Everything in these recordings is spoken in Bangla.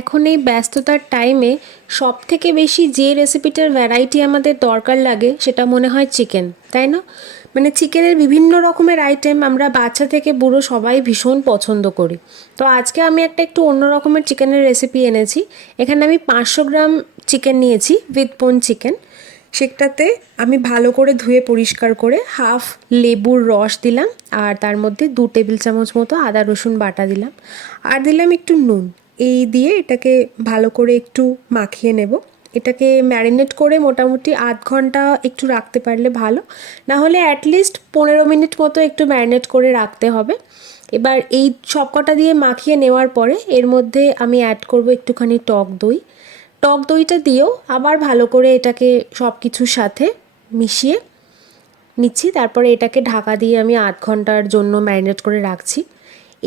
এখন এই ব্যস্ততার টাইমে সবথেকে বেশি যে রেসিপিটার ভ্যারাইটি আমাদের দরকার লাগে সেটা মনে হয় চিকেন, তাই না? মানে চিকেনের বিভিন্ন রকমের আইটেম আমরা বাচ্চা থেকে বুড়ো সবাই ভীষণ পছন্দ করি। তো আজকে আমি একটু অন্য রকমের চিকেনের রেসিপি এনেছি। এখানে আমি 500 গ্রাম চিকেন নিয়েছি উইথ বোন চিকেন। সেটাতে আমি ভালো করে ধুয়ে পরিষ্কার করে হাফ লেবুর রস দিলাম, আর তার মধ্যে 2 টেবিল চামচ মতো আদা রসুন বাটা দিলাম, আর দিলাম একটু নুন। এই দিয়ে এটাকে ভালো করে একটু মাখিয়ে নেব। এটাকে ম্যারিনেট করে মোটামুটি আধ ঘন্টা একটু রাখতে পারলে ভালো, না হলে অ্যাটলিস্ট 15 মিনিট মতো একটু ম্যারিনেট করে রাখতে হবে। এবার এই সবকটা দিয়ে মাখিয়ে নেওয়ার পরে এর মধ্যে আমি অ্যাড করব একটুখানি টক দই। টক দইটা দিয়েও আবার ভালো করে এটাকে সব কিছুর সাথে মিশিয়ে নিচ্ছি। তারপরে এটাকে ঢাকা দিয়ে আমি আধ ঘন্টার জন্য ম্যারিনেট করে রাখছি।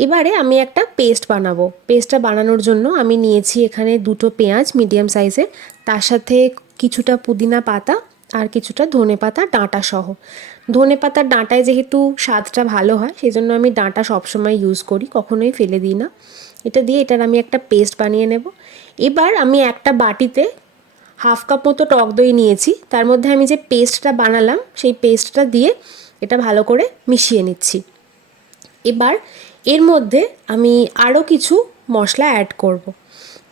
এবারে আমি একটা পেস্ট বানাবো। পেস্টটা বানানোর জন্য আমি নিয়েছি এখানে 2টো পেঁয়াজ মিডিয়াম সাইজের, তার সাথে কিছুটা পুদিনা পাতা আর কিছুটা ধনে পাতা ডাঁটা সহ। ধনে পাতার ডাঁটায় যেহেতু স্বাদটা ভালো হয় সেই জন্য আমি ডাঁটা সবসময় ইউজ করি, কখনোই ফেলে দিই না। এটা দিয়ে এটার আমি একটা পেস্ট বানিয়ে নেব। এবার আমি একটা বাটিতে হাফ কাপ মতো টক দই নিয়েছি, তার মধ্যে আমি যে পেস্টটা বানালাম সেই পেস্টটা দিয়ে এটা ভালো করে মিশিয়ে নিচ্ছি। এবার এর মধ্যে আমি আরও কিছু মশলা অ্যাড করব।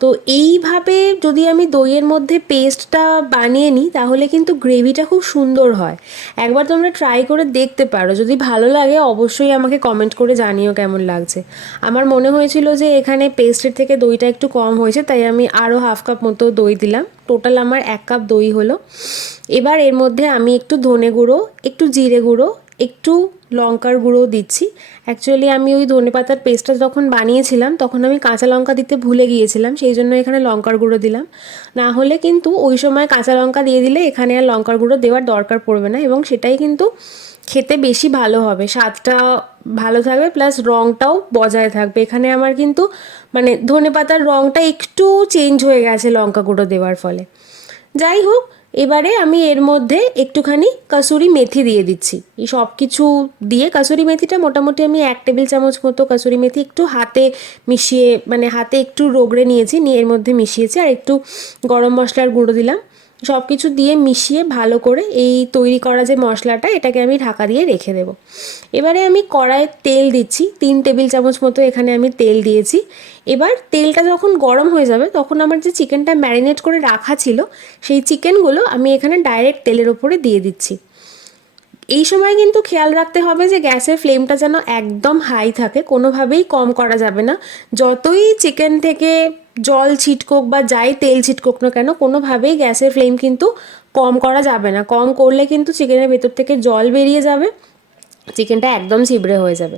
তো এইভাবে যদি আমি দইয়ের মধ্যে পেস্টটা বানিয়ে নিই তাহলে কিন্তু গ্রেভিটা খুব সুন্দর হয়। একবার তোমরা ট্রাই করে দেখতে পারো, যদি ভালো লাগে অবশ্যই আমাকে কমেন্ট করে জানিও কেমন লাগছে। আমার মনে হয়েছিল যে এখানে পেস্টের থেকে দইটা একটু কম হয়েছে, তাই আমি আরও হাফ কাপ মতো দই দিলাম। টোটাল আমার 1 কাপ দই হলো। এবার এর মধ্যে আমি একটু ধনে গুঁড়ো, একটু জিরে গুঁড়ো, একটু লঙ্কার গুঁড়ো দিচ্ছি। অ্যাকচুয়ালি আমি ওই ধনেপাতার পেস্টটা যখন বানিয়েছিলাম তখন আমি কাঁচা লঙ্কা দিতে ভুলে গিয়েছিলাম, সেই জন্য এখানে লঙ্কার গুঁড়ো দিলাম। না হলে কিন্তু ওই সময় কাঁচা লঙ্কা দিয়ে দিলে এখানে আর লঙ্কার গুঁড়ো দেওয়ার দরকার পড়বে না, এবং সেটাই কিন্তু খেতে বেশি ভালো হবে, স্বাদটা ভালো থাকবে, প্লাস রঙটাও বজায় থাকবে। এখানে আমার কিন্তু মানে ধনেপাতার রঙটা একটু চেঞ্জ হয়ে গেছে লঙ্কা গুঁড়ো দেওয়ার ফলে। যাই হোক, এবারে আমি এর মধ্যে একটুখানি কাসুরি মেথি দিয়ে দিচ্ছি। এই সব কিছু দিয়ে কাসুরি মেথিটা মোটামুটি আমি 1 টেবিল চামচ মতো কাসুরি মেথি একটু হাতে মিশিয়ে, মানে হাতে একটু রগড়ে নিয়েছি, নিয়ে এর মধ্যে মিশিয়েছি। আর একটু গরম মশলার গুঁড়ো দিলাম। সব কিছু দিয়ে মিশিয়ে ভালো করে এই তৈরি করা যে মশলাটা, এটাকে আমি ঢাকা দিয়ে রেখে দেবো। এবারে আমি কড়াইয়ে তেল দিচ্ছি, 3 টেবিল চামচ মতো এখানে আমি তেল দিয়েছি। এবার তেলটা যখন গরম হয়ে যাবে তখন আমার যে চিকেনটা ম্যারিনেট করে রাখা ছিল সেই চিকেনগুলো আমি এখানে ডাইরেক্ট তেলের ওপরে দিয়ে দিচ্ছি। এই সময় কিন্তু খেয়াল রাখতে হবে যে গ্যাসের ফ্লেমটা যেন একদম হাই থাকে, কোনোভাবেই কম করা যাবে না। যতই চিকেন থেকে জল ছিটকুক বা যাই তেল ছিটকুক না কেন, কোনোভাবেই গ্যাসের ফ্লেম কিন্তু কম করা যাবে না। কম করলে কিন্তু চিকেনের ভেতর থেকে জল বেরিয়ে যাবে, চিকেনটা একদম ছিবড়ে হয়ে যাবে।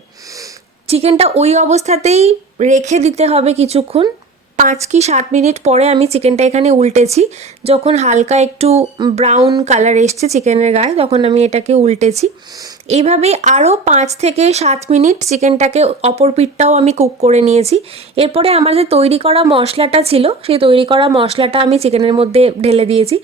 চিকেনটা ওই অবস্থাতেই রেখে দিতে হবে কিছুক্ষণ, 5 কি 7 মিনিট পরে আমি চিকেনটা এখানে উল্টেছি। যখন হালকা একটু ব্রাউন কালার এসছে চিকেনের গায়ে তখন আমি এটাকে উল্টেছি। এইভাবেই আরও 5 থেকে 7 মিনিট চিকেনটাকে অপর পিঠটাও আমি কুক করে নিয়েছি। এরপরে আমার যে তৈরি করা মশলাটা ছিল সেই তৈরি করা মশলাটা আমি চিকেনের মধ্যে ঢেলে দিয়েছি।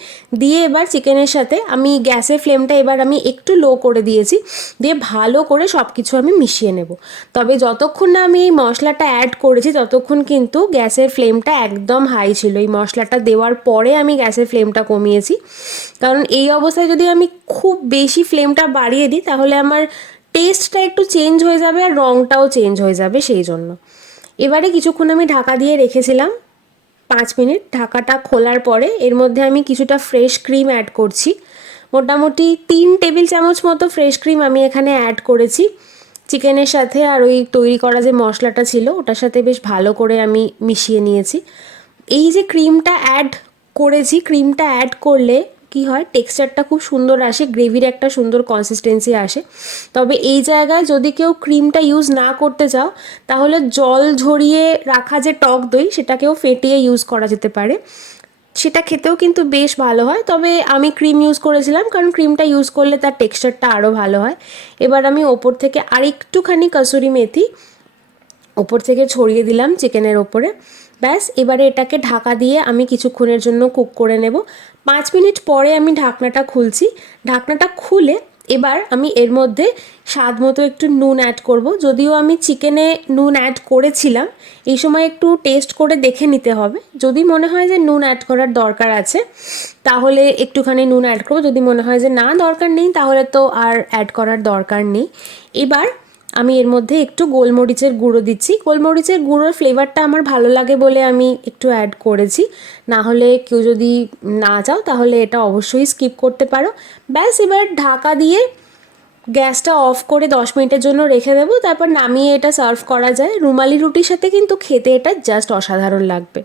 দিয়ে এবার চিকেনের সাথে আমি গ্যাসের ফ্লেমটা এবার আমি একটু লো করে দিয়েছি, দিয়ে ভালো করে সব কিছু আমি মিশিয়ে নেব। তবে যতক্ষণ না আমি এই মশলাটা অ্যাড করেছি ততক্ষণ কিন্তু গ্যাসের ফ্লেমটা একদম হাই ছিল। এই মশলাটা দেওয়ার পরে আমি গ্যাসের ফ্লেমটা কমিয়েছি, কারণ এই অবস্থায় যদি আমি খুব বেশি ফ্লেমটা বাড়িয়ে দিই তাহলে আমার টেস্টটা একটু চেঞ্জ হয়ে যাবে আর রঙটাও চেঞ্জ হয়ে যাবে, সেই জন্য। এবারে কিছুক্ষণ আমি ঢাকা দিয়ে রেখেছিলাম 5 মিনিট। ঢাকাটা খোলার পরে এর মধ্যে আমি কিছুটা ফ্রেশ ক্রিম অ্যাড করছি। মোটামুটি 3 টেবিল চামচ মতো ফ্রেশ ক্রিম আমি এখানে অ্যাড করেছি চিকেনের সাথে, আর ওই তৈরি করা যে মশলাটা ছিল ওটার সাথে বেশ ভালো করে আমি মিশিয়ে নিয়েছি। এই যে ক্রিমটা অ্যাড করেছি, ক্রিমটা অ্যাড করলে কি হয়, টেক্সচারটা খুব সুন্দর আসে, গ্রেভির একটা সুন্দর কনসিস্টেন্সি আসে। তবে এই জায়গায় যদি কেউ ক্রিমটা ইউজ না করতে চাও তাহলে জল ঝরিয়ে রাখা যে টক দই সেটাকেও ফেটিয়ে ইউজ করা যেতে পারে, সেটা খেতেও কিন্তু বেশ ভালো হয়। তবে আমি ক্রিম ইউজ করেছিলাম কারণ ক্রিমটা ইউজ করলে তার টেক্সচারটা আরও ভালো হয়। এবার আমি ওপর থেকে আরেকটুখানি কাসুরি মেথি ওপর থেকে ছড়িয়ে দিলাম চিকেনের ওপরে। ব্যাস, এবারে এটাকে ঢাকা দিয়ে আমি কিছুক্ষণের জন্য কুক করে নেব। 5 মিনিট পরে আমি ঢাকনাটা খুলছি। ঢাকনাটা খুলে এবার আমি এর মধ্যে স্বাদ মতো একটু নুন অ্যাড করব। যদিও আমি চিকেনে নুন অ্যাড করেছিলাম, এই সময় একটু টেস্ট করে দেখে নিতে হবে। যদি মনে হয় যে নুন অ্যাড করার দরকার আছে তাহলে একটুখানি নুন অ্যাড করবো, যদি মনে হয় যে না দরকার নেই তাহলে তো আর অ্যাড করার দরকার নেই। এবার আমি এর মধ্যে একটু গোলমরিচের গুঁড়ো দিচ্ছি। গোলমরিচের গুঁড়োর ফ্লেভারটা আমার ভালো লাগে বলে আমি একটু অ্যাড করেছি, না হলে কেউ যদি না চাও তাহলে এটা অবশ্যই স্কিপ করতে পারো। ব্যাস, এবার ঢাকা দিয়ে গ্যাসটা অফ করে 10 মিনিটের জন্য রেখে দেবো, তারপর নামিয়ে এটা সার্ভ করা যায়। রুমালি রুটির সাথে কিন্তু খেতে এটা জাস্ট অসাধারণ লাগবে।